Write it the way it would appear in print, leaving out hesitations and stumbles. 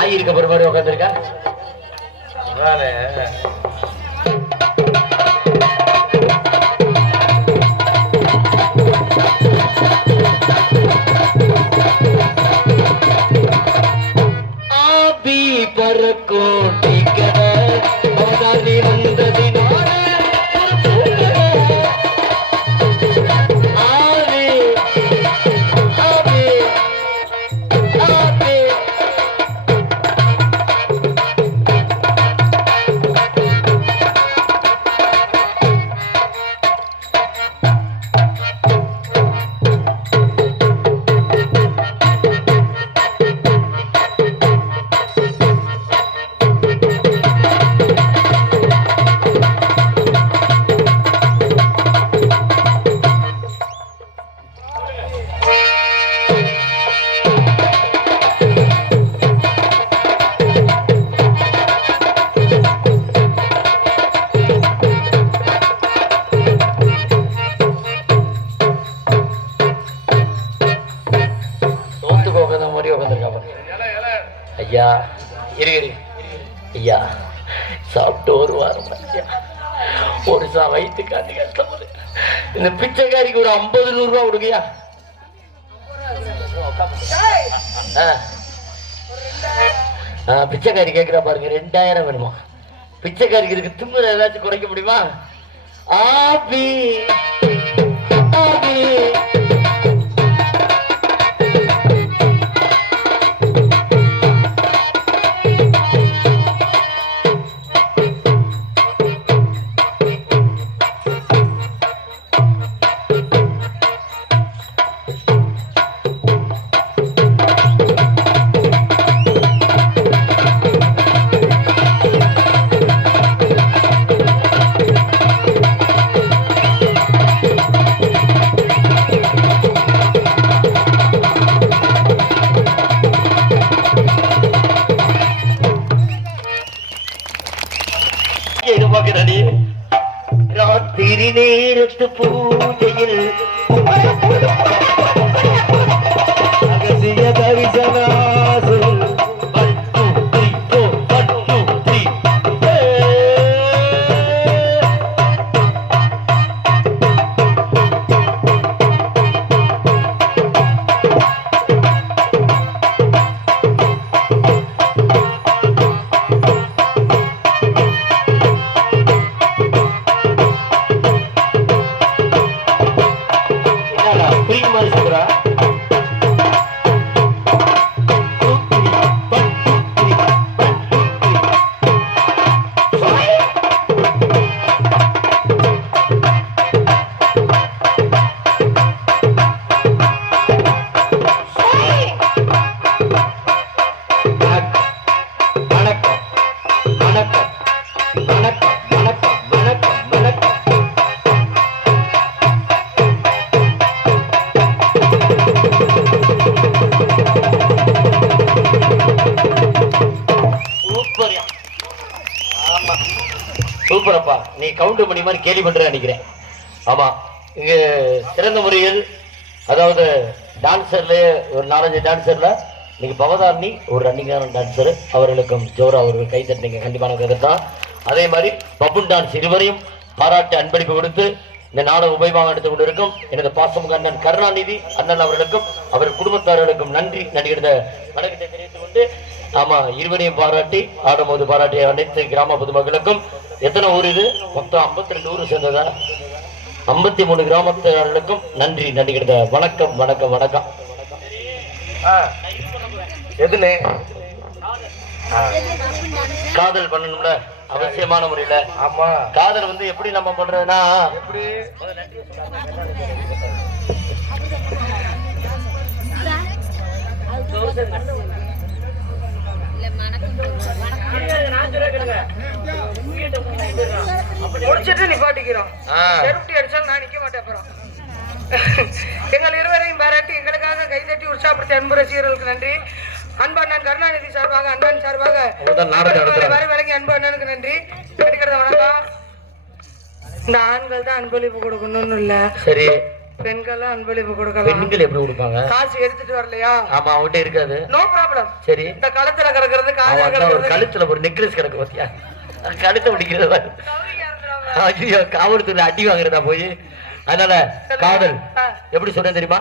நாய் இருக்க போற மாதிரி உட்காந்துருக்கா. ஆபி பறக்கோட்டி கதை வந்ததினால ஐயா ஐயா சாப்பிட்டு ஒரு வாரம் ஒரு வயிற்று காட்டி கஷ்டப்படு. இந்த பிச்சைக்காரிக்கு ஒரு 50-100 ரூபா கொடுக்கியா? பிச்சைக்காரி கேட்கிறா பாருங்க, 2000 வேணுமா? பிச்சைக்காரிக்கு இருக்கு திமுறை ஏதாச்சும் குறைக்க முடியுமா? ஆபி ஆபி ராத்திரி நேரத்து பூஜையில் ரகசிய தரிசனாசல் சூப்பரப்பா. நீ கவுண்டர் பண்ணி மாதிரி கேள்வி பண்ற நினைக்கிறேன். ஆமா, இங்க சிறந்த முறையில் அதாவது டான்சர்ல ஒரு 4-5 டான்சர்ல இன்னைக்கு பவதாரணி ஒரு ரன்னிங்கான டான்சர், அவர்களுக்கும் ஜோரா அவர்கள் கை தட்டினீங்க, கண்டிப்பான கருத்தான். அதே மாதிரி பப்புன் டான்ஸ் இருவரையும் பாராட்டு அன்பளிப்பு கொடுத்து இந்த நாடக உபயமாக எடுத்துக் கொண்டிருக்கும் எனது பாசம் அண்ணன் கருணாநிதி அண்ணன் அவர்களுக்கும் அவர் குடும்பத்தார்களுக்கும் நன்றி நடிகர்ந்த வணக்கத்தை தெரிவித்துக் கொண்டு, ஆமா இருவரையும் பாராட்டி ஆடும்போது பாராட்டிய அனைத்து கிராம பொதுமக்களுக்கும், எத்தனை ஊர் இது மொத்தம் 52 ஊர் சேர்ந்ததா, 53 கிராமத்தார்களுக்கும் நன்றி நடிகர்ந்த வணக்கம் வணக்கம் வணக்கம். எதுனே காதல் பண்ணணும்ல அவசியமான முறையில. ஆமா, காதல் வந்து எப்படி நம்ம பண்றதுன்னா எப்படி நிப்பாட்டிக்கிறோம். நான் நிக்க மாட்டேன். அப்புறம் எங்கள் இருவரையும் பாராட்டி எங்களுக்காக கைதட்டி உற்சாகப்படுத்தி அன்பு ரசிகர்களுக்கு நன்றி. அன்பு அண்ணன் கருணாநிதி சார்பாக அண்ணன் சார்பாக வழங்கி அன்பு அண்ணனுக்கு நன்றி. வணக்கம். இந்த ஆண்கள் தான் அன்பளிப்பு கொடுக்கணும்னு இல்ல, சரி பெண்களும் அன்பளிப்பு கொடுக்கலாம். பெண்கள் எப்படி கொடுப்பாங்க? காசு எடுத்துட்டு வரலையா? ஆமா, அவன்கிட்ட இருக்காது. No problem. சரி, இந்த கழுத்துல கிடக்கிறது காலையில ஒரு கிடக்கிறது கழுத்துல ஒரு நெக்லஸ் கிடக்கு பாத்தியா? கழுத்தை பிடிக்கிறதா? ஐயோ, காவல்துறை அடி வாங்குறதா போய். அதனால காதல் எப்படி சொல்றேன் தெரியுமா?